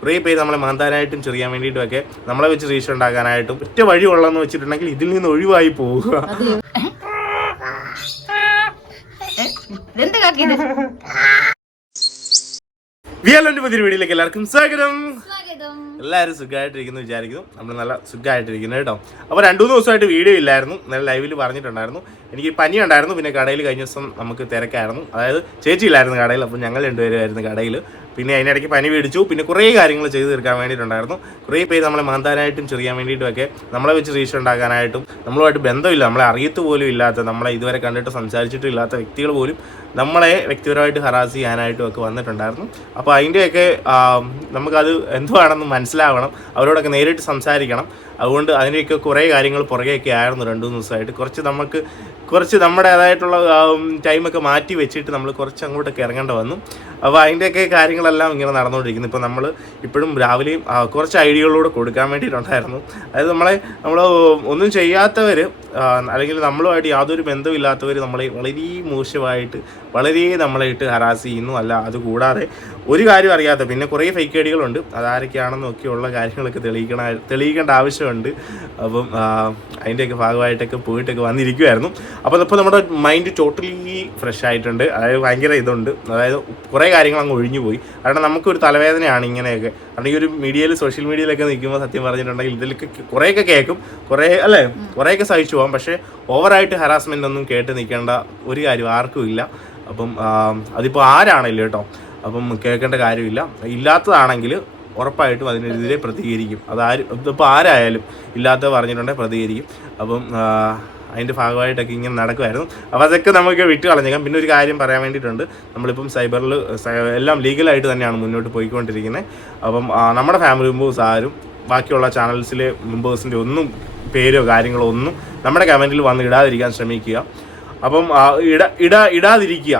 കുറേ പേര് നമ്മളെ മാന്താനായിട്ടും ചെറിയാൻ വേണ്ടിയിട്ടും ഒക്കെ നമ്മളെ വെച്ച് റീച്ച് ഉണ്ടാക്കാനായിട്ടും ഒറ്റ വഴി ഉള്ളതെന്ന് വെച്ചിട്ടുണ്ടെങ്കിൽ ഇതിൽ നിന്ന് ഒഴിവായി പോവുക. വിയാലോന്റെ പുതിയൊരു വീഡിയോയിലേക്ക് എല്ലാവർക്കും സ്വാഗതം. എല്ലാവരും സുഖമായിട്ടിരിക്കുന്നു വിചാരിക്കുന്നു. നമ്മൾ നല്ല സുഖമായിട്ടിരിക്കുന്നു കേട്ടോ. അപ്പോൾ രണ്ടു മൂന്ന് ദിവസമായിട്ട് വീഡിയോ ഇല്ലായിരുന്നു. നല്ല ലൈവിൽ പറഞ്ഞിട്ടുണ്ടായിരുന്നു. എനിക്ക് പനി ഉണ്ടായിരുന്നു. പിന്നെ കടയിൽ കഴിഞ്ഞ ദിവസം നമുക്ക് തിരക്കായിരുന്നു. അതായത് ചേച്ചി ഇല്ലായിരുന്നു കടയിൽ. അപ്പോൾ ഞങ്ങൾ രണ്ടുപേരുമായിരുന്നു കടയിൽ. പിന്നെ അതിനിടയ്ക്ക് പനി മേടിച്ചു പിന്നെ കുറേ കാര്യങ്ങൾ ചെയ്തു തീർക്കാൻ വേണ്ടിയിട്ടുണ്ടായിരുന്നു. കുറേ പേര് നമ്മളെ മാന്താനായിട്ടും ചെറിയാൻ വേണ്ടിയിട്ടും ഒക്കെ നമ്മളെ വെച്ച് റീച്ച് ഉണ്ടാക്കാനായിട്ടും നമ്മളുമായിട്ട് ബന്ധമില്ല. നമ്മളെ അറിയത്ത് പോലും ഇല്ലാത്ത നമ്മളെ ഇതുവരെ കണ്ടിട്ട് സംസാരിച്ചിട്ടും ഇല്ലാത്ത വ്യക്തികൾ പോലും നമ്മളെ വ്യക്തിപരമായിട്ട് ഹറാസ് ചെയ്യാനായിട്ടും ഒക്കെ വന്നിട്ടുണ്ടായിരുന്നു. അപ്പോൾ അതിന്റെയൊക്കെ നമുക്കത് എന്തുവാണെന്ന് മനസ്സിലാവണം. അവരോടൊക്കെ നേരിട്ട് സംസാരിക്കണം. അതുകൊണ്ട് അതിനൊക്കെ കുറേ കാര്യങ്ങൾ പുറകെയൊക്കെ ആയിരുന്നു രണ്ട് മൂന്ന് ദിവസമായിട്ട്. കുറച്ച് നമുക്ക് കുറച്ച് നമ്മുടേതായിട്ടുള്ള ടൈമൊക്കെ മാറ്റി വെച്ചിട്ട് നമ്മൾ കുറച്ച് അങ്ങോട്ടൊക്കെ ഇറങ്ങേണ്ട വന്നു. അപ്പോൾ അതിന്റെയൊക്കെ കാര്യങ്ങളെല്ലാം ഇങ്ങനെ നടന്നുകൊണ്ടിരിക്കുന്നു. ഇപ്പോൾ നമ്മൾ ഇപ്പോഴും രാവിലെയും കുറച്ച് ഐഡിയകളോട് കൊടുക്കാൻ വേണ്ടിയിട്ടുണ്ടായിരുന്നു. അതായത് നമ്മളെ നമ്മൾ ഒന്നും ചെയ്യാത്തവർ അല്ലെങ്കിൽ നമ്മളുമായിട്ട് യാതൊരു ബന്ധമില്ലാത്തവർ നമ്മളെ വളരെ മോശമായിട്ട് വളരെ നമ്മളെ ഇട്ട് ഹറാസ് ചെയ്യുന്നു. അല്ല അതുകൂടാതെ ഒരു കാര്യം അറിയാത്ത പിന്നെ കുറേ ഫേക്ക് ഐഡികളുണ്ട്. അതാരൊക്കെയാണെന്നൊക്കെയുള്ള കാര്യങ്ങളൊക്കെ തെളിയിക്കണ തെളിയിക്കേണ്ട ആവശ്യമുണ്ട്. അപ്പം അതിന്റെയൊക്കെ ഭാഗമായിട്ടൊക്കെ പോയിട്ടൊക്കെ വന്നിരിക്കുമായിരുന്നു അപ്പോൾ ഇപ്പോൾ നമ്മുടെ മൈൻഡ് ടോട്ടലി ഫ്രഷ് ആയിട്ടുണ്ട്. അതായത് ഭയങ്കര ഇതുണ്ട്. അതായത് കുറേ കാര്യങ്ങൾ അങ്ങ് ഒഴിഞ്ഞു പോയി കാരണം നമുക്കൊരു തലവേദനയാണ് ഇങ്ങനെയൊക്കെ. കാരണം ഈ ഒരു മീഡിയയിൽ സോഷ്യൽ മീഡിയയിലൊക്കെ നിൽക്കുമ്പോൾ സത്യം പറഞ്ഞിട്ടുണ്ടെങ്കിൽ ഇതിലൊക്കെ കുറേയൊക്കെ കേൾക്കും. കുറേ അല്ലേ? കുറേയൊക്കെ സഹിച്ചു പോകാം. പക്ഷേ ഓവറായിട്ട് ഹറാസ്മെന്റ് ഒന്നും കേട്ട് നിൽക്കേണ്ട ഒരു കാര്യം ആർക്കും ഇല്ല. അപ്പം അതിപ്പോൾ ആരാണെങ്കിലും കേട്ടോ അപ്പം കേൾക്കേണ്ട കാര്യമില്ല. ഇല്ലാത്തതാണെങ്കിൽ ഉറപ്പായിട്ടും അതിനെതിരെ പ്രതികരിക്കും. അതാരും ഇതിപ്പോൾ ആരായാലും ഇല്ലാത്ത പറഞ്ഞിട്ടുണ്ടെങ്കിൽ പ്രതികരിക്കും. അപ്പം അതിന്റെ ഭാഗമായിട്ടൊക്കെ ഇങ്ങനെ നടക്കുമായിരുന്നു. അപ്പോൾ അതൊക്കെ നമുക്ക് വിട്ട് കളഞ്ഞേക്കാം. പിന്നെ ഒരു കാര്യം പറയാൻ വേണ്ടിയിട്ടുണ്ട്. നമ്മളിപ്പം സൈബറിൽ എല്ലാം ലീഗലായിട്ട് തന്നെയാണ് മുന്നോട്ട് പോയിക്കൊണ്ടിരിക്കുന്നത് അപ്പം നമ്മുടെ ഫാമിലി മെമ്പേഴ്സ് ആരും ബാക്കിയുള്ള ചാനൽസിലെ മെമ്പേഴ്സിന്റെ ഒന്നും പേരോ കാര്യങ്ങളോ ഒന്നും നമ്മുടെ കമന്റിൽ വന്ന് ഇടാതിരിക്കാൻ ശ്രമിക്കുക. അപ്പം ഇടാ ഇട ഇട ഇടാതിരിക്കുക.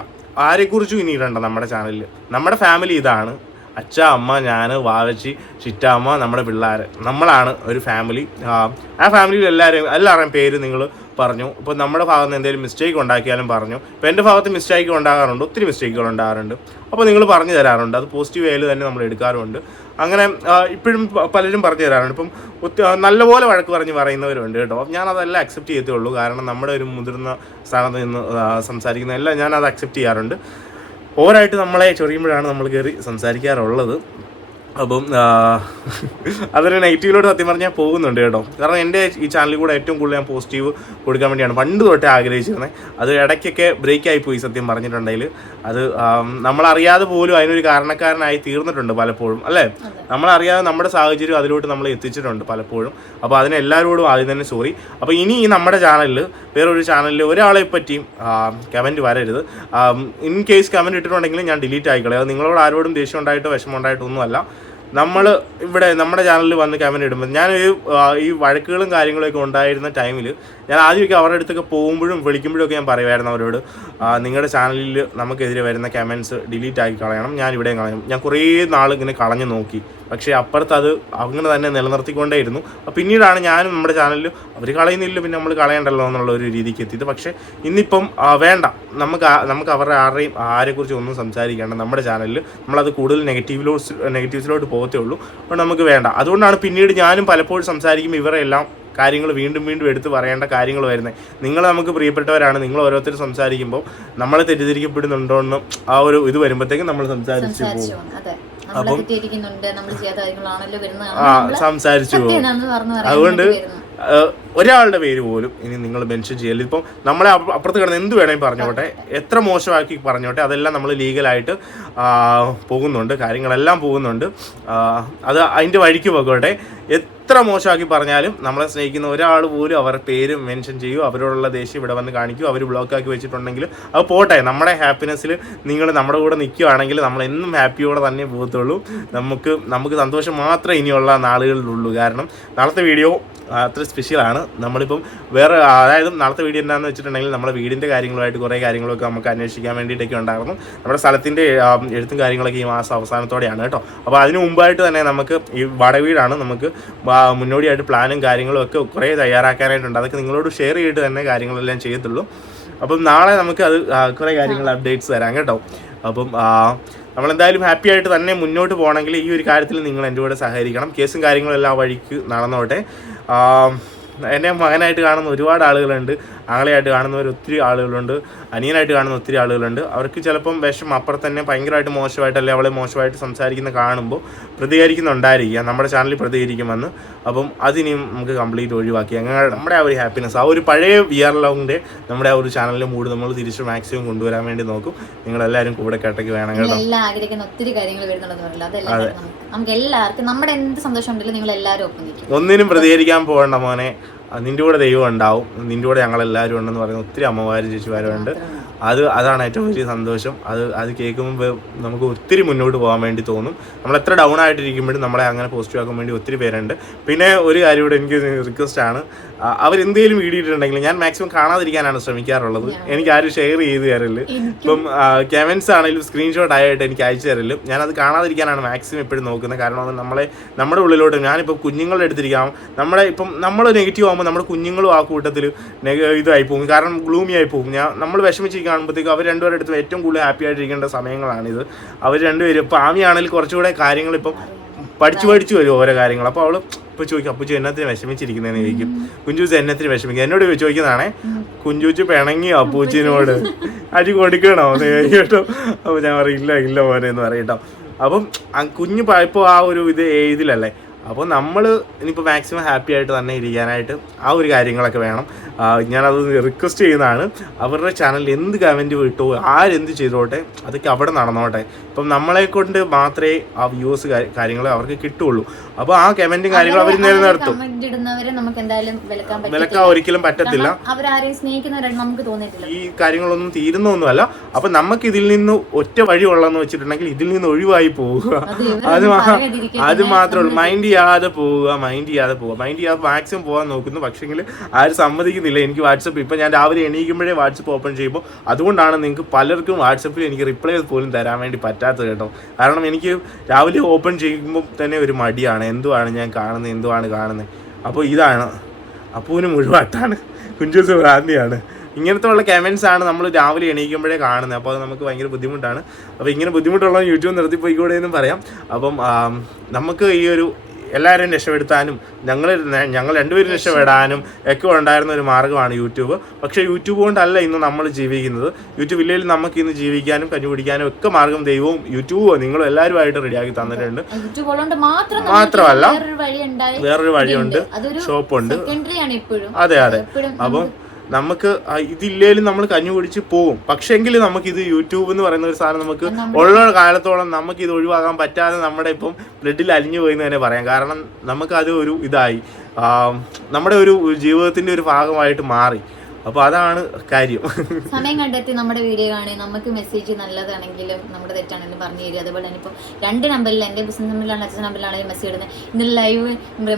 ആരെക്കുറിച്ചും ഇനി ഇടണ്ട നമ്മുടെ ചാനലിൽ നമ്മുടെ ഫാമിലി ഇതാണ്. അച്ഛ അമ്മ ഞാൻ വാവച്ചി ചിറ്റാമ്മ നമ്മുടെ പിള്ളേർ നമ്മളാണ് ഒരു ഫാമിലി ആ ഫാമിലിയിൽ എല്ലാവരും എല്ലാവരുടെയും പേര് നിങ്ങൾ പറഞ്ഞു. ഇപ്പോൾ നമ്മുടെ ഭാഗത്ത് നിന്ന് എന്തെങ്കിലും മിസ്റ്റേക്ക് ഉണ്ടാക്കിയാലും പറഞ്ഞു. ഇപ്പോൾ എന്റെ ഭാഗത്ത് മിസ്റ്റേക്ക് ഉണ്ടാകാറുണ്ട് ഒത്തിരി മിസ്റ്റേക്കുകൾ ഉണ്ടാകാറുണ്ട്. അപ്പോൾ നിങ്ങൾ പറഞ്ഞു തരാറുണ്ട്. അത് പോസിറ്റീവ് വേയിൽ തന്നെ നമ്മൾ എടുക്കാറുണ്ട് അങ്ങനെ ഇപ്പോഴും പലരും പറഞ്ഞു തരാറുണ്ട്. ഇപ്പം നല്ലപോലെ വഴക്ക് പറഞ്ഞ് പറയുന്നവരുണ്ട് കേട്ടോ. ഞാൻ അതെല്ലാം അക്സെപ്റ്റ് ചെയ്യത്തുള്ളൂ കാരണം നമ്മുടെ ഒരു മുതിർന്ന സ്ഥാനത്ത് നിന്ന് സംസാരിക്കുന്ന എല്ലാം ഞാൻ അത് അക്സെപ്റ്റ് ചെയ്യാറുണ്ട്. ഓവറായിട്ട് നമ്മളെ ചൊറിയുമ്പോഴാണ് നമ്മൾ കയറി സംസാരിക്കാറുള്ളത്. അപ്പം അതൊരു നെഗറ്റീവിലോട്ട് സത്യം പറഞ്ഞാൽ പോകുന്നുണ്ട് കേട്ടോ. കാരണം എന്റെ ഈ ചാനലിൽ കൂടെ ഏറ്റവും കൂടുതൽ ഞാൻ പോസിറ്റീവ് കൊടുക്കാൻ വേണ്ടിയാണ്. പണ്ട് തൊട്ടേ ആഗ്രഹിച്ചിരുന്നത് അത് ഇടയ്ക്കൊക്കെ ബ്രേക്ക് ആയി പോയി സത്യം പറഞ്ഞിട്ടുണ്ടെങ്കിൽ. അത് നമ്മളറിയാതെ പോലും അതിനൊരു കാരണക്കാരനായി തീർന്നിട്ടുണ്ട് പലപ്പോഴും അല്ലേ? നമ്മളറിയാതെ നമ്മുടെ സാഹചര്യം അതിലോട്ട് നമ്മൾ എത്തിച്ചിട്ടുണ്ട് പലപ്പോഴും. അപ്പോൾ അതിന് എല്ലാവരോടും ആദ്യം തന്നെ സോറി. അപ്പോൾ ഇനി ഈ നമ്മുടെ ചാനലിൽ വേറൊരു ചാനലിൽ ഒരാളെ പറ്റിയും കമന്റ് വരരുത്. ഇൻ കേസ് കമന്റ് ഇട്ടിട്ടുണ്ടെങ്കിൽ ഞാൻ ഡിലീറ്റ് ആയിക്കളെ അത് നിങ്ങളോട് ആരോടും ദേഷ്യം ഉണ്ടായിട്ടോ വിഷമം ഉണ്ടായിട്ടോ ഒന്നുമല്ല. നമ്മൾ ഇവിടെ നമ്മുടെ ചാനലിൽ വന്ന് കമന്റ് ഇടുമ്പോൾ ഞാൻ ഈ ഈ വഴക്കുകളും കാര്യങ്ങളൊക്കെ ഉണ്ടായിരുന്ന ടൈമിൽ ഞാൻ ആദ്യമൊക്കെ അവരുടെ അടുത്തൊക്കെ പോകുമ്പോഴും വിളിക്കുമ്പോഴും ഒക്കെ ഞാൻ പറയുമായിരുന്നു അവരോട്. നിങ്ങളുടെ ചാനലിൽ നമുക്കെതിരെ വരുന്ന കമന്റ്സ് ഡിലീറ്റ് ആക്കി കളയണം. ഞാൻ ഇവിടെ കളയും. ഞാൻ കുറേ നാൾ ഇങ്ങനെ കളഞ്ഞു നോക്കി. പക്ഷേ അപ്പുറത്ത് അത് അങ്ങനെ തന്നെ നിലനിർത്തിക്കൊണ്ടേയിരുന്നു. പിന്നീടാണ് ഞാനും നമ്മുടെ ചാനലിൽ അവർ കളയുന്നില്ല പിന്നെ നമ്മൾ കളയണ്ടല്ലോ എന്നുള്ള ഒരു രീതിക്ക് എത്തിയത്. പക്ഷേ ഇന്നിപ്പം വേണ്ട. നമുക്ക് നമുക്ക് അവരുടെ ആരുടെയും ആരെക്കുറിച്ച് ഒന്നും സംസാരിക്കേണ്ട നമ്മുടെ ചാനലിൽ നമ്മളത് കൂടുതൽ നെഗറ്റീവിലോട്ട് നെഗറ്റീവ്സിലോട്ട് പോകത്തേ ഉള്ളൂ. അപ്പോൾ നമുക്ക് വേണ്ട. അതുകൊണ്ടാണ് പിന്നീട് ഞാനും പലപ്പോഴും സംസാരിക്കും ഇവരെ എല്ലാം കാര്യങ്ങൾ വീണ്ടും വീണ്ടും എടുത്ത് പറയേണ്ട കാര്യങ്ങൾ വരുന്നത് നിങ്ങൾ നമുക്ക് പ്രിയപ്പെട്ടവരാണ്. നിങ്ങൾ ഓരോരുത്തരും സംസാരിക്കുമ്പോൾ നമ്മളെ തെറ്റിദ്ധരിക്കപ്പെടുന്നുണ്ടോ എന്നും ആ ഒരു ഇത് വരുമ്പോഴത്തേക്കും നമ്മൾ സംസാരിച്ചു പോകും. ആ സംസാരിച്ചു പോകും. അതുകൊണ്ട് ഒരാളുടെ പേര് പോലും ഇനി നിങ്ങൾ മെൻഷൻ ചെയ്യല്ല ഇപ്പം നമ്മളെ അപ്പ- അപ്പുറത്ത് കിടന്ന് എന്ത് വേണമെങ്കിൽ പറഞ്ഞോട്ടെ. എത്ര മോശമാക്കി പറഞ്ഞോട്ടെ അതെല്ലാം നമ്മൾ ലീഗലായിട്ട് പോകുന്നുണ്ട്. കാര്യങ്ങളെല്ലാം പോകുന്നുണ്ട്. അത് അതിന്റെ വഴിക്ക് പോകട്ടെ. എത്ര മോശമാക്കി പറഞ്ഞാലും നമ്മളെ സ്നേഹിക്കുന്ന ഒരാൾ പോലും അവരുടെ പേര് മെൻഷൻ ചെയ്യൂ. അവരോടുള്ള ദേഷ്യം ഇവിടെ വന്ന് കാണിക്കൂ. അവർ ബ്ലോക്കാക്കി വെച്ചിട്ടുണ്ടെങ്കിൽ അത് പോട്ടെ. നമ്മുടെ ഹാപ്പിനെസ്സിൽ നിങ്ങൾ നമ്മുടെ കൂടെ നിൽക്കുകയാണെങ്കിൽ നമ്മൾ എന്നും ഹാപ്പിയോടെ തന്നെ പോകത്തുള്ളൂ. നമുക്ക് നമുക്ക് സന്തോഷം മാത്രമേ ഇനിയുള്ള നാളുകളിലുള്ളൂ. കാരണം നാളത്തെ വീഡിയോ അത്ര സ്പെഷ്യലാണ് നമ്മളിപ്പം വേറെ അതായത് നാളത്തെ വീഡിയോ എന്താണെന്ന് വെച്ചിട്ടുണ്ടെങ്കിൽ നമ്മുടെ വീടിന്റെ കാര്യങ്ങളുമായിട്ട് കുറേ കാര്യങ്ങളൊക്കെ നമുക്ക് അന്വേഷിക്കാൻ വേണ്ടിയിട്ടൊക്കെ ഉണ്ടായിരുന്നു. നമ്മുടെ സ്ഥലത്തിന്റെ എഴുത്തും കാര്യങ്ങളൊക്കെ ഈ മാസം അവസാനത്തോടെയാണ് കേട്ടോ. അപ്പോൾ അതിന് മുമ്പായിട്ട് തന്നെ നമുക്ക് ഈ വടവീടാണ് വീടാണ് നമുക്ക് മുന്നോടിയായിട്ട് പ്ലാനും കാര്യങ്ങളും ഒക്കെ കുറേ തയ്യാറാക്കാനായിട്ടുണ്ട്. അതൊക്കെ നിങ്ങളോട് ഷെയർ ചെയ്തിട്ട് തന്നെ കാര്യങ്ങളെല്ലാം ചെയ്യത്തുള്ളൂ. അപ്പം നാളെ നമുക്ക് അത് കുറേ കാര്യങ്ങൾ അപ്ഡേറ്റ്സ് തരാം കേട്ടോ. അപ്പം നമ്മളെന്തായാലും ഹാപ്പി ആയിട്ട് തന്നെ മുന്നോട്ട് പോകണമെങ്കിൽ ഈ ഒരു കാര്യത്തിൽ നിങ്ങൾ എന്റെ കൂടെ സഹകരിക്കണം. കേസും കാര്യങ്ങളും വഴിക്ക് നടന്നോട്ടെ. എന്നെ മകനായിട്ട് കാണുന്ന ഒരുപാട് ആളുകളുണ്ട്. ആങ്ങളെയായിട്ട് കാണുന്നവർ ഒത്തിരി ആളുകളുണ്ട്. അനിയനായിട്ട് കാണുന്ന ഒത്തിരി ആളുകളുണ്ട്. അവർക്ക് ചിലപ്പം വിഷം അപ്പുറത്ത് തന്നെ ഭയങ്കരമായിട്ട് മോശമായിട്ട് അല്ലെങ്കിൽ അവളെ മോശമായിട്ട് സംസാരിക്കുന്ന കാണുമ്പോൾ പ്രതികരിക്കുന്നുണ്ടായിരിക്കുക നമ്മുടെ ചാനലിൽ പ്രതികരിക്കുമെന്ന്. അപ്പം അതിനിയും നമുക്ക് കംപ്ലീറ്റ് ഒഴിവാക്കി. അങ്ങനെ നമ്മുടെ ആ ഒരു ഹാപ്പിനെസ് ആ ഒരു പഴയ വിയർ ലോങ്ങിന്റെ നമ്മുടെ ആ ഒരു ചാനലിന്റെ മൂഡ് നമ്മൾ തിരിച്ച് മാക്സിമം കൊണ്ടുവരാൻ വേണ്ടി നോക്കും. നിങ്ങളെല്ലാവരും കൂടെ കേട്ടേക്ക് വേണം കേട്ടോ. ആഗ്രഹിക്കുന്ന ഒത്തിരി കാര്യങ്ങൾ വരുന്നുണ്ടെന്ന് പറയില്ല അതെല്ലാം നമുക്ക് നമുക്ക് എല്ലാവർക്കും നമ്മുടെ എന്ത് സന്തോഷം ഉണ്ടെങ്കിലും നിങ്ങൾ എല്ലാവരും ഒപ്പം ഒന്നിനും പ്രതികരിക്കാൻ പോകണ്ട മോനെ. നിന്റെ കൂടെ ദൈവം ഉണ്ടാവും. നിന്റെ കൂടെ ഞങ്ങളെല്ലാവരും ഉണ്ടെന്ന് പറയുന്ന ഒത്തിരി അമ്മമാരും ചേച്ചിമാരും ഉണ്ട് അത് അതാണ് ഏറ്റവും വലിയ സന്തോഷം. അത് അത് കേൾക്കുമ്പോൾ നമുക്ക് ഒത്തിരി മുന്നോട്ട് പോകാൻ വേണ്ടി തോന്നും. നമ്മൾ എത്ര ഡൗൺ ആയിട്ടിരിക്കുമ്പോഴും നമ്മളെ അങ്ങനെ പോസിറ്റീവ് ആക്കാൻ വേണ്ടി ഒത്തിരി പേരുണ്ട്. പിന്നെ ഒരു കാര്യം കൂടെ എനിക്ക് റിക്വസ്റ്റ് ആണ്. വീഡിയോ ഇട്ടിട്ടുണ്ടെങ്കിൽ ഞാൻ മാക്സിമം കാണാതിരിക്കാനാണ് ശ്രമിക്കാറുള്ളത്. എനിക്ക് ആരും ഷെയർ ചെയ്ത് തരൽ. ഇപ്പം കമൻസ് ആണെങ്കിലും സ്ക്രീൻഷോട്ട് ആയിട്ട് എനിക്ക് അയച്ചു തരലും. അത് കാണാതിരിക്കാനാണ് മാക്സിമം എപ്പോഴും നോക്കുന്നത്. കാരണം അത് നമ്മളെ നമ്മുടെ ഉള്ളിലോട്ട് ഞാനിപ്പോൾ കുഞ്ഞുങ്ങളുടെ എടുത്തിരിക്കാം നമ്മളെ ഇപ്പം നമ്മൾ നെഗറ്റീവ് ആകുമ്പോൾ നമ്മുടെ കുഞ്ഞുങ്ങളും ആ കൂട്ടത്തിൽ ഇതായി പോകും. കാരണം ഗ്ലൂമി ആയി പോകും. ഞാൻ നമ്മൾ വിഷമിച്ചിരിക്കുക കാണുമ്പോഴത്തേക്കും അവർ രണ്ടുപേരുടെ അടുത്ത് ഏറ്റവും കൂടുതൽ ഹാപ്പി ആയിട്ടിരിക്കേണ്ട സമയങ്ങളാണിത്. അവർ രണ്ടുപേരും ഇപ്പം ആമിയാണെങ്കിൽ കുറച്ചുകൂടെ കാര്യങ്ങൾ ഇപ്പം പഠിച്ചു പഠിച്ചു വരും ഓരോ കാര്യങ്ങൾ. അപ്പോൾ അവൾ ഇപ്പൊ ചോദിക്കും അപ്പൊ എന്നത്തിന് വിഷമിച്ചിരിക്കുന്നതെന്ന് ചോദിക്കും. കുഞ്ചൂസ് എന്നത്തിന് വിഷമിക്കും. എന്നോട് ചോദിക്കുന്നതാണേ കുഞ്ചൂച്ച് പിണങ്ങി അപ്പൂച്ചിനോട്? അടി കൊടുക്കണോ? കേട്ടോ അപ്പോൾ ഞാൻ പറയും ഇല്ല ഇല്ല മോനെ എന്ന് പറയട്ടോ അപ്പം കുഞ്ഞു ഇപ്പോൾ ആ ഒരു ഇത് ഇതിലല്ലേ അപ്പോൾ നമ്മൾ ഇനിയിപ്പോൾ മാക്സിമം ഹാപ്പി ആയിട്ട് തന്നെ ഇരിക്കാനായിട്ട് ആ ഒരു കാര്യങ്ങളൊക്കെ വേണം. ഞാനത് റിക്വസ്റ്റ് ചെയ്യുന്നതാണ്. അവരുടെ ചാനലിൽ എന്ത് കമന്റ് വിട്ടോ ആരെന്ത് ചെയ്തോട്ടെ അതൊക്കെ അവിടെ നടന്നോട്ടെ. ഇപ്പം നമ്മളെ കൊണ്ട് മാത്രമേ ആ വ്യൂസ് കാര്യങ്ങൾ അവർക്ക് കിട്ടുള്ളൂ. അപ്പോൾ ആ കമന്റും കാര്യങ്ങളും അവർ നിലനിർത്തും വിലക്കാൻ ഒരിക്കലും പറ്റത്തില്ല. ഈ കാര്യങ്ങളൊന്നും തീരുന്നൊന്നുമല്ല. അപ്പം നമുക്ക് ഇതിൽ നിന്ന് ഒറ്റ വഴി ഉള്ളതെന്ന് വെച്ചിട്ടുണ്ടെങ്കിൽ ഇതിൽ നിന്ന് ഒഴിവായി പോവുക. അത് അത് മാത്രമേ ഉള്ളൂ. മൈൻഡ് ചെയ്യാതെ പോവുക മൈൻഡ് ചെയ്യാതെ പോവുക. മൈൻഡ് ചെയ്യാതെ മാക്സിമം പോകാൻ നോക്കുന്നു. പക്ഷേങ്കിൽ ആരും സമ്മതിക്കുന്നില്ല. എനിക്ക് വാട്സപ്പ് ഇപ്പം ഞാൻ രാവിലെ എണീക്കുമ്പോഴേ വാട്സപ്പ് ഓപ്പൺ ചെയ്യുമ്പോൾ അതുകൊണ്ടാണ് നിങ്ങൾക്ക് പലർക്കും വാട്സപ്പിൽ എനിക്ക് റിപ്ലൈ പോലും തരാൻ വേണ്ടി പറ്റാത്തത് കേട്ടോ. കാരണം എനിക്ക് രാവിലെ ഓപ്പൺ ചെയ്യുമ്പോൾ തന്നെ ഒരു മടിയാണ്. എന്തുവാണ് ഞാൻ കാണുന്നത്? എന്തുവാണ് കാണുന്നത്? അപ്പോൾ ഇതാണ്. അപ്പൂന് മുഴുവട്ടാണ്. കുഞ്ചൂസ് ഭ്രാന്തിയാണ് ഇങ്ങനത്തെ ഉള്ള കമൻസ് ആണ് നമ്മൾ രാവിലെ എണീക്കുമ്പോഴേ കാണുന്നത്. അപ്പോൾ അത് നമുക്ക് ഭയങ്കര ബുദ്ധിമുട്ടാണ്. അപ്പോൾ ഇങ്ങനെ ബുദ്ധിമുട്ടുള്ള യൂട്യൂബ് നിർത്തിപ്പോയിക്കൂടെ എന്നും പറയാം. അപ്പം നമുക്ക് ഈ ഒരു എല്ലാവരെയും രക്ഷപ്പെടുത്താനും ഞങ്ങൾ ഞങ്ങൾ രണ്ടുപേരും രക്ഷപ്പെടാനും ഒക്കെ ഉണ്ടായിരുന്ന ഒരു മാർഗമാണ് യൂട്യൂബ്. പക്ഷേ യൂട്യൂബ് കൊണ്ടല്ല ഇന്ന് നമ്മൾ ജീവിക്കുന്നത്. യൂട്യൂബ് ഇല്ലെങ്കിൽ നമുക്ക് ഇന്ന് ജീവിക്കാനും കഞ്ഞുപിടിക്കാനും ഒക്കെ മാർഗം ദൈവവും യൂട്യൂബും നിങ്ങളും എല്ലാവരുമായിട്ട് റെഡിയാക്കി തന്നിട്ടുണ്ട്. മാത്രമല്ല, വേറൊരു വഴിയുണ്ട്. ഷോപ്പ് ഷോപ്പുണ്ട്. അതെ അതെ. അപ്പം നമുക്ക് ഇതില്ലേലും നമ്മൾ കഞ്ഞു കുടിച്ച് പോകും പക്ഷെങ്കിൽ നമുക്ക് ഇത് യൂട്യൂബ് എന്ന് പറയുന്ന ഒരു സാധനം നമുക്ക് ഉള്ള കാലത്തോളം നമുക്ക് ഇത് ഒഴിവാക്കാൻ പറ്റാതെ നമ്മുടെ ഇപ്പം ബ്ലഡിൽ അലിഞ്ഞു പോയി എന്ന് തന്നെ പറയാം. കാരണം നമുക്കത് ഒരു ഇതായി. നമ്മുടെ ഒരു ജീവിതത്തിന്റെ ഒരു ഭാഗമായിട്ട് മാറി. അപ്പോൾ അതാണ് കാര്യം. സമയം കണ്ടെത്തി നമ്മുടെ വീഡിയോ കാണി നമുക്ക് മെസ്സേജ് നല്ലതാണെങ്കിലും നമ്മുടെ തെറ്റാണെങ്കിലും പറഞ്ഞു തരിക. അതുപോലെ തന്നെ ഇപ്പോൾ രണ്ട് നമ്പറിൽ എന്റെ ബിസിനസ് നമ്പറിലാണ് അച്ഛൻ നമ്പറിലാണ് മെസ്സേജ് ഇടുന്നത്. ഇന്നലെ ലൈവ്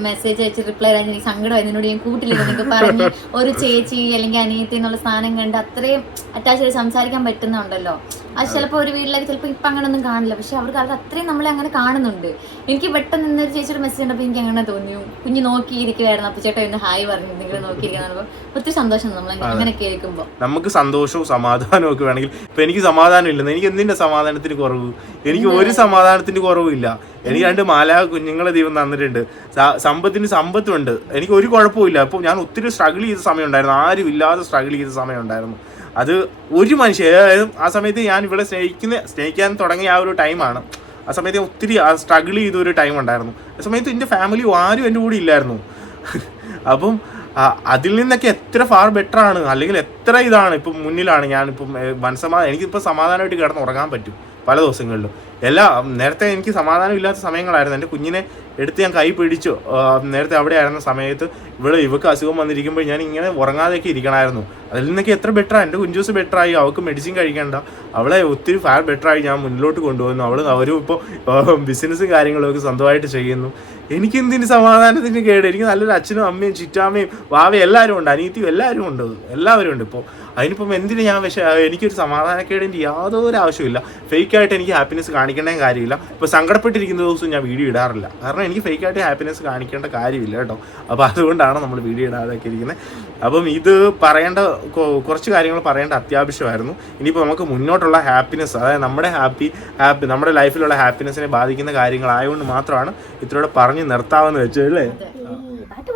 മെസ്സേജ് അയച്ച് റിപ്ലൈ തരാൻ എനിക്ക് സങ്കടമായി നിന്നോട് ഞാൻ കൂട്ടില്ല. നിങ്ങൾക്ക് പറഞ്ഞ് ഒരു ചേച്ചി അല്ലെങ്കിൽ അനിയത്തി എന്നുള്ള സ്ഥാനം കണ്ട് അത്രയും അറ്റാച്ച് ചെയ്ത് സംസാരിക്കാൻ പറ്റുന്നുണ്ടല്ലോ. അത് ചിലപ്പോൾ ഒരു വീട്ടിലേക്ക് ചിലപ്പോൾ ഇപ്പം അങ്ങനെയൊന്നും കാണില്ല. പക്ഷെ അവർക്ക് അത് അത്രയും നമ്മളെ അങ്ങനെ കാണുന്നുണ്ട്. എനിക്ക് പെട്ടെന്ന് ഇന്നൊരു ചേച്ചിയുടെ മെസ്സേജ് കണ്ടപ്പോൾ എനിക്ക് അങ്ങനെ തോന്നിയു കുഞ്ഞ് നോക്കിയിരിക്കുവായിരുന്നു. അപ്പോൾ ചേട്ടാ ഇന്ന് ഹായ് പറഞ്ഞു നിങ്ങൾ നോക്കിയിരിക്കുന്ന ഒത്തിരി സന്തോഷം നമ്മൾ അങ്ങനെ കേൾക്കുമ്പോൾ നമുക്ക് സന്തോഷവും സമാധാനവും ഒക്കെ വേണമെങ്കിൽ ഇപ്പൊ എനിക്ക് സമാധാനം ഇല്ലെന്ന് എനിക്ക് എന്തിന്റെ സമാധാനത്തിന് കുറവ്? എനിക്ക് ഒരു സമാധാനത്തിന് കുറവില്ല എനിക്ക് രണ്ട് മാല കുഞ്ഞുങ്ങളെ ദൈവം തന്നിട്ടുണ്ട്. സമ്പത്തിന് സമ്പത്തും ഉണ്ട് എനിക്ക് ഒരു കുഴപ്പമില്ല അപ്പോൾ ഞാൻ ഒത്തിരി സ്ട്രഗിൾ ചെയ്ത സമയം ഉണ്ടായിരുന്നു ആരും ഇല്ലാതെ സ്ട്രഗിൾ ചെയ്ത സമയം ഉണ്ടായിരുന്നു അത് ഒരു മനുഷ്യൻ ആ സമയത്ത് ഞാൻ ഇവിടെ സ്നേഹിക്കുന്ന സ്നേഹിക്കാൻ തുടങ്ങിയ ആ ഒരു ടൈമാണ് ആ സമയത്ത് ഒത്തിരി സ്ട്രഗിൾ ചെയ്ത ഒരു ടൈം ഉണ്ടായിരുന്നു. ആ സമയത്ത് എന്റെ ഫാമിലി ആരും എന്റെ കൂടെ ഇല്ലായിരുന്നു. അപ്പം അതിൽ നിന്നൊക്കെ എത്ര ഫാർ ബെറ്റർ ആണ്. അല്ലെങ്കിൽ എത്ര ഇതാണ് ഇപ്പം മുന്നിലാണ് ഞാനിപ്പം ഏ, മനസ്സമാധാനം എനിക്കിപ്പോൾ സമാധാനമായിട്ട് കിടന്ന് ഉറങ്ങാൻ പറ്റും. പല ദിവസങ്ങളിലും. എല്ലാ നേരത്തെ എനിക്ക് സമാധാനം ഇല്ലാത്ത സമയങ്ങളായിരുന്നു. എന്റെ കുഞ്ഞിനെ എടുത്ത് ഞാൻ കൈ പിടിച്ചു. നേരത്തെ അവിടെ ആയിരുന്ന സമയത്ത് ഇവിടെ ഇവക്ക് അസുഖം വന്നിരിക്കുമ്പോൾ ഞാൻ ഇങ്ങനെ ഉറങ്ങാതെയൊക്കെ ഇരിക്കണമായിരുന്നു അതിൽ നിന്നൊക്കെ എത്ര ബെറ്ററാണ് എന്റെ കുഞ്ചൂസ് ബെറ്ററായി അവൾക്ക് മെഡിസിൻ കഴിക്കേണ്ട. അവളെ ഒത്തിരി ഫാൻ ബെറ്ററായി ഞാൻ മുന്നിലോട്ട് കൊണ്ടുപോകുന്നു അവൾ അവരും ഇപ്പോൾ ബിസിനസ്സും കാര്യങ്ങളൊക്കെ സ്വന്തമായിട്ട് ചെയ്യുന്നു. എനിക്ക് എന്തിന് സമാധാനത്തിന് കേട്? എനിക്ക് നല്ലൊരു അച്ഛനും അമ്മയും ചിറ്റാമ്മയും വാവയും എല്ലാവരും ഉണ്ട്. അനീതിയും എല്ലാവരും ഉണ്ട്. എല്ലാവരും ഉണ്ട് ഇപ്പോൾ അതിനിപ്പം എന്തിനു ഞാൻ വിഷ എനിക്കൊരു സമാധാനക്കേടിന്റെ യാതൊരു ആവശ്യമില്ല ഫേക്കായിട്ട് എനിക്ക് ഹാപ്പിനെസ് കാണിക്കേണ്ട കാര്യമില്ല ഇപ്പോൾ സങ്കടപ്പെട്ടിരിക്കുന്ന ദിവസം ഞാൻ വീഡിയോ ഇടാറില്ല. കാരണം എനിക്ക് ഫേക്കായിട്ട് ഹാപ്പിനെസ് കാണിക്കേണ്ട കാര്യമില്ല കേട്ടോ. അപ്പോൾ അതുകൊണ്ടാണ് നമ്മൾ വീഡിയോ ഇടാതൊക്കെ ഇരിക്കുന്നത് അപ്പം ഇത് പറയേണ്ട കുറച്ച് കാര്യങ്ങൾ പറയേണ്ട അത്യാവശ്യമായിരുന്നു. ഇനിയിപ്പോൾ നമുക്ക് മുന്നോട്ടുള്ള ഹാപ്പിനെസ് അതായത് നമ്മുടെ ഹാപ്പി ഹാപ്പി നമ്മുടെ ലൈഫിലുള്ള ഹാപ്പിനെസ്സിനെ ബാധിക്കുന്ന കാര്യങ്ങളായതുകൊണ്ട് മാത്രമാണ് ഇത്രയോടെ പറഞ്ഞ് നിർത്താമെന്ന് വെച്ചത് അല്ലേ? പാട്ട്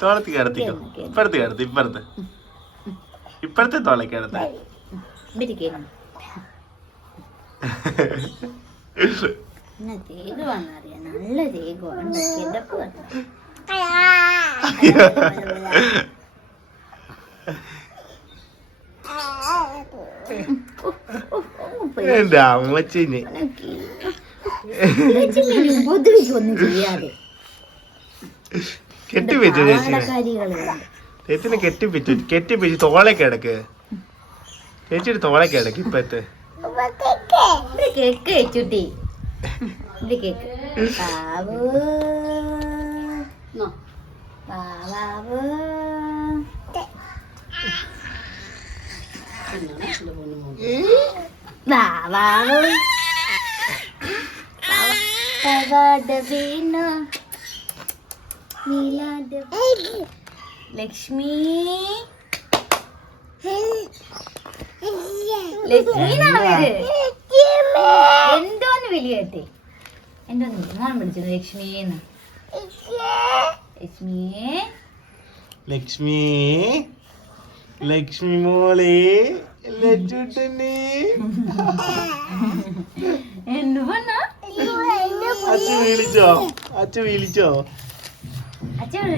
തോളത്ത് കിടത്തിക്കോ ഇപ്പഴത്തെ കിടത്തി ഇപ്പഴത്തെ ഇപ്പഴത്തെ തോളയ്ക്ക് കിടത്തി നല്ല എന്റെ അമ്മച്ചിന് ഉപദ്രവിക്കൊന്നും ചെയ്യാതെ. കെട്ടിപ്പിച്ചു ചേച്ചിനെ പാവാടക്കാരികളുണ്ട് ചേച്ചിനെ കെട്ടിപ്പിച്ചു കെട്ടിപ്പിച്ചു തോളെ കിടക്ക്. ചേച്ചിയുടെ തോളെ കിടക്ക് ഇപ്പത്തെ കേക്ക് വെച്ചുട്ടി. ഇവിടെ കേക്ക്. ബാബു വീണു. നീലാട് ലക്ഷ്മി. എന്തോന്ന് വിളിയട്ടെ എന്തോന്ന് മോൻ വിളിച്ചു ലക്ഷ്മിന്ന് ലക്ഷ്മിയെ ലക്ഷ്മി. ലക്ഷ്മി. മോളെ ലച്ചുട്ടനെ എന്ത് പറഞ്ഞ അച്ഛ വിളിച്ചോ? അച്ഛൻ വിളിച്ചോ?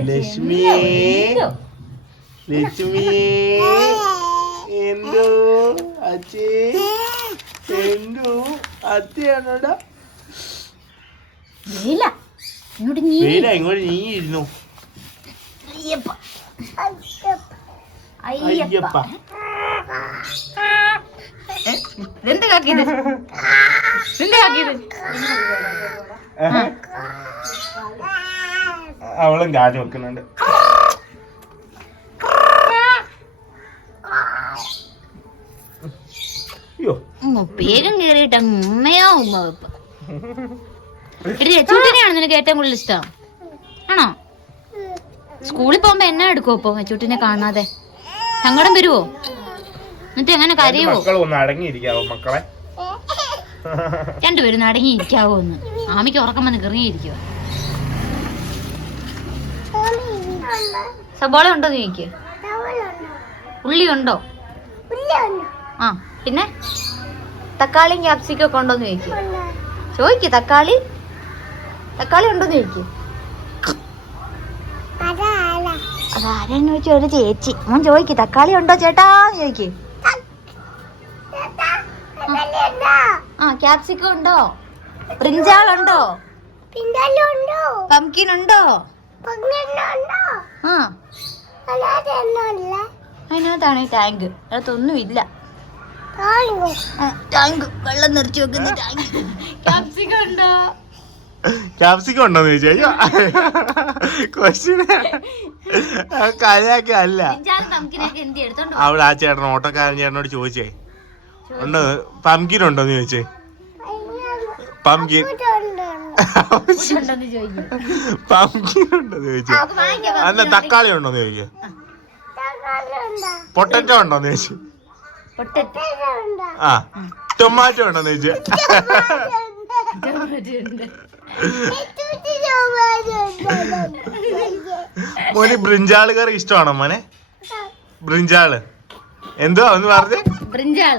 ലക്ഷ്മിയെ. ലക്ഷ്മി? എന്തോ? അച്ഛേ? എന്തോ? അച്ഛയാണോടാ വെയില ഇങ്ങോട്ട് നീ. ഇരുന്നു. അയ്യപ്പ. അയ്യപ്പ. അയ്യപ്പ. ഇതെന്ത് കാക്കിയത്? അവളും കാജ് വെക്കുന്നുണ്ട്. വേഗം കേറിയിട്ട് ഉമ്മയോ ഉമ്മ വെപ്പ് നിനക്ക് ഏറ്റവും കൂടുതൽ ഇഷ്ടം? ആണോ? സ്കൂളിൽ പോകുമ്പോ എന്നാ എടുക്കുവോ ഇപ്പൊ ചുട്ടിനെ കാണാതെ? സങ്കടം വരുവോ? എന്നിട്ട് എങ്ങനെ കരയുവോ? മക്കളെ. രണ്ടുപേരും അടങ്ങി ഇരിക്കാവോ ഒന്ന് ആമിക്ക് ഉറക്കം വന്ന് കിറങ്ങിയിരിക്കുവോ. സബോള ഉണ്ടോ നീക്ക് ഉള്ളി ഉണ്ടോ ആ പിന്നെ? തക്കാളിയും ക്യാപ്സിക്കും ഒക്കെ ഉണ്ടോന്ന് ചോദിക്ക്. ചോദിക്ക് തക്കാളി. തക്കാളി ഉണ്ടോന്ന് ചോദിക്ക്. അതാരെന്ന് ചോദിച്ചു? ഒരു ചേച്ചി. മോൻ ചോദിക്ക് തക്കാളി ഉണ്ടോ ചേട്ടാ ചോദിക്ക്. ആ ക്യാപ്സിക്കം ഉണ്ടോ? ബ്രിഞ്ചാൾ ഉണ്ടോ? പംകിൻ ഉണ്ടോ? ആ. അതിനകത്താണ് ഈ ടാങ്ക് അതിനകത്തൊന്നും ഇല്ല ടാങ്ക് വെള്ളം നിറച്ചു വെക്കുന്ന ടാങ്ക് ക്യാപ്സിക്കം ഉണ്ടോ? ക്യാപ്സിക്കം ഉണ്ടോന്ന് ചോദിച്ചു? അയ്യോ. ക്വസ്റ്റ്യൻ കളിയാക്കി അല്ല അവിടെ ആ ചേട്ടൻ ഓട്ടോക്കാരൻ ചേട്ടനോട് ചോദിച്ചേ. ഉണ്ടോ. പംകിൻ ഉണ്ടോന്ന് ചോദിച്ചേ. പംകിൻ ഉണ്ടോന്ന് ചോദിക്കും. പംകിൻ ഉണ്ടോന്ന് ചോദിച്ചു. അല്ല തക്കാളി ഉണ്ടോന്ന് ചോദിച്ചു പൊട്ടറ്റോ ഉണ്ടോന്ന് ചോദിച്ചു. പൊട്ടറ്റ് ആ ടൊമാറ്റോ ഉണ്ടോന്ന് ചോദിച്ചു. മോന് ബ്രിഞ്ചാൾ കറി ഇഷ്ടമാണോ മോനെ? ബ്രിഞ്ചാൾ എന്തോ ഒന്ന് പറഞ്ഞു? ബ്രിഞ്ചാൾ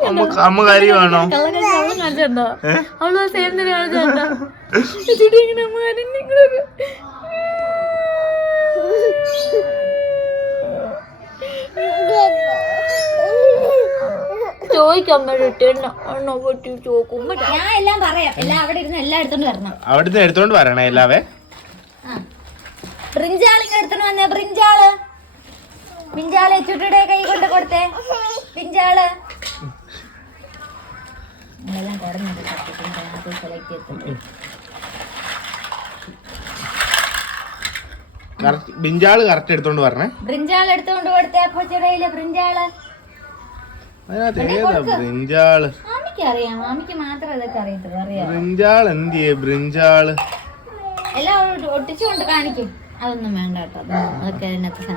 എടുത്തോണ്ട് വരണം. അവിടുന്ന് എടുത്തോണ്ട് വരണേ എല്ലാവേ. ബ്രിഞ്ചാളിങ് എടുത്തോണ്ട് വന്നേ. ബ്രിഞ്ചാൾ ബിഞ്ചാളെ ചുട്ടിയുടെ കൈ കൊണ്ട് കൊടുത്തേ. ബിഞ്ചാൾ. നമ്മളെല്ലാം കുറഞ്ഞത് സെലക്ട് ചെയ്തിട്ടുണ്ട്. ബിഞ്ചാൾ കറക്റ്റ് എടുത്തോണ്ട് പറഞ്ഞേ ബ്രിഞ്ചാൾ എടുത്തോണ്ട് കൊടുത്തേ കൊച്ചിടയിൽ ബ്രിഞ്ചാൾ. ബ്രിഞ്ചാൾ? മാമിക്ക് അറിയാം മാമിക്ക് മാത്രം ഇതൊക്കെ അറിയത്തുള്ളൂ. അറിയാം ബ്രിഞ്ചാൾ എന്ത് ബ്രിഞ്ചാൾ. എല്ലാം ഒട്ടിച്ചുകൊണ്ട് കാണിക്കും. അതൊന്നും വേണ്ട കേട്ടോ. അതൊക്കെ അതിനകത്ത്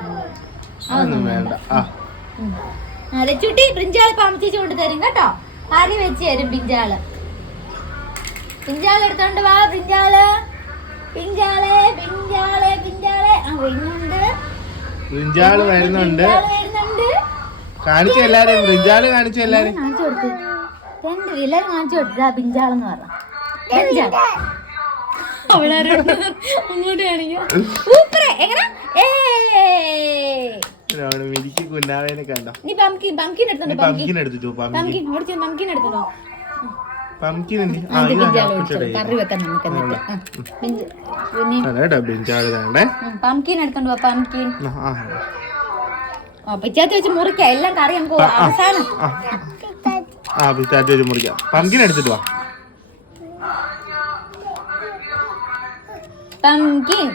അതൊന്നും വേണ്ട. ആ. അതെ ചുട്ടി ബ്രിഞ്ചാൾ പാമിച്ചു കൊണ്ട് തരും കേട്ടോ. കറി വെച്ച് തരും പിഞ്ചാൾ. പിഞ്ചാൾ എടുത്തോണ്ട് വാ പിഞ്ചാൾ. പിഞ്ചാളെ പിഞ്ചാളെ പിഞ്ചാളെ. ആ വരുന്നുണ്ട്. പിഞ്ചാൾ വരുന്നുണ്ട് കാണിച്ച എല്ലാരും ബ്രിഞ്ചാൾ കാണിച്ച എല്ലാരും കാണിച്ചു കൊടുത്ത്. രണ്ട് എല്ലാരും കാണിച്ചു കൊടുത്തത് ആ പിഞ്ചാളെന്ന് പറഞ്ഞ. പിഞ്ചാൾ അവിടെ അങ്ങോട്ട് കാണിക്കാം. എങ്ങനെ? ഏയ്. കുന്നാവേനെ കണ്ടോ? നീ പംകിൻ പംകിൻ എടുത്തോ പംകിൻ എടുത്തോ പംകിൻ ഓടിച്ച് പംകിൻ എടുത്തോ പംകിൻ കറി വെക്കാൻ നമുക്ക് പംകിൻ എടുത്തോ പംകിൻ പിച്ചാത്തി വെച്ച് മുറിക്കാം. എല്ലാം കറി നമുക്ക് അവസാനം. ആ. ആ പിച്ചാത്തി വെച്ച് മുറിക്കാം. പംകിൻ എടുത്തിട്ട് വാ. പംകിൻ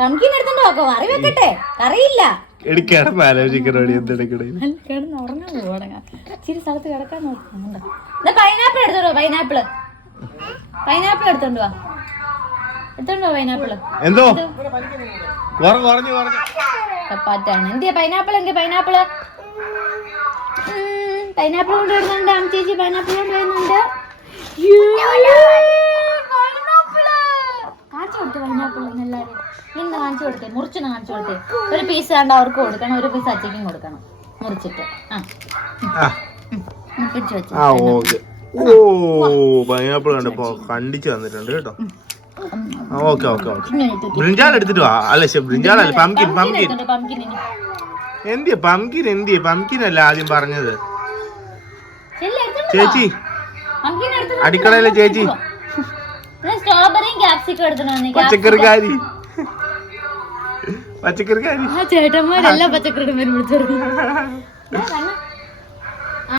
പംകിൻ എടുത്തോണ്ട് വാക്കോ കറി വെക്കട്ടെ. കറിയില്ല എടുക്കണം ആലോചിക്കണോടി എന്തെടുക്കണേ കിടന്ന് ഉറങ്ങാൻ പോടങ്ങാം ഇച്ചിരി സ്ഥലത്ത് കിടക്കാൻ നോക്കുന്നുണ്ട് പൈനാപ്പിൾ എടുത്തോണ്ട് പൈനാപ്പിൾ പൈനാപ്പിൾ എടുത്തോണ്ട് വാ. എടുത്തോണ്ടോ പൈനാപ്പിൾ എന്തോ? കുറഞ്ഞു കുറഞ്ഞു കുറഞ്ഞു പാറ്റാണ് എന്തിയാ പൈനാപ്പിൾ എന്തിയാ പൈനാപ്പിൾ പൈനാപ്പിൾ കൊണ്ട് വരുന്നുണ്ട് അമ്മ ചേച്ചി പൈനാപ്പിൾ കൊണ്ട് വരുന്നുണ്ട്. കാണിച്ചു കൊടുത്തു പൈനാപ്പിളിന് എല്ലാവരും നിന്ന് കാണിച്ചു കൊടുത്തേ മുറിച്ചൊന്ന് കാണിച്ചു കൊടുത്തേ. ഒരു പീസ് കണ്ട അവർക്ക് കൊടുക്കണം ഒരു പീസ് അച്ചയ്ക്കും കൊടുക്കണം. മുറിച്ചിട്ട്. ആ. പിടിച്ചു വെച്ചു. ആ ഓക്കെ. ഓ പൈനാപ്പിൾ കണ്ടപ്പോ കണ്ടിച്ച് തന്നിട്ടുണ്ട് കേട്ടോ. Okay okay okay. ബ്രിഞ്ചാൾ എടുത്തിട്ട് വാ. അല്ല ശരി ബ്രിഞ്ചാൾ അല്ല പംകിൻ പംകിൻ എന്തിയ പംകിൻ എന്തിയ? പംകിൻ അല്ല ആദ്യം പറഞ്ഞത്. ചേച്ചി. അടുക്കളയിലെ ചേച്ചി. സ്ട്രോബറിയും ക്യാപ്സിക്കും എടുക്കണമെന്ന് പച്ചക്കറിക്കാരി പച്ചക്കറിക്കാരി ആ ചേട്ടന്മാരെല്ലാം പച്ചക്കറി വിളിച്ചു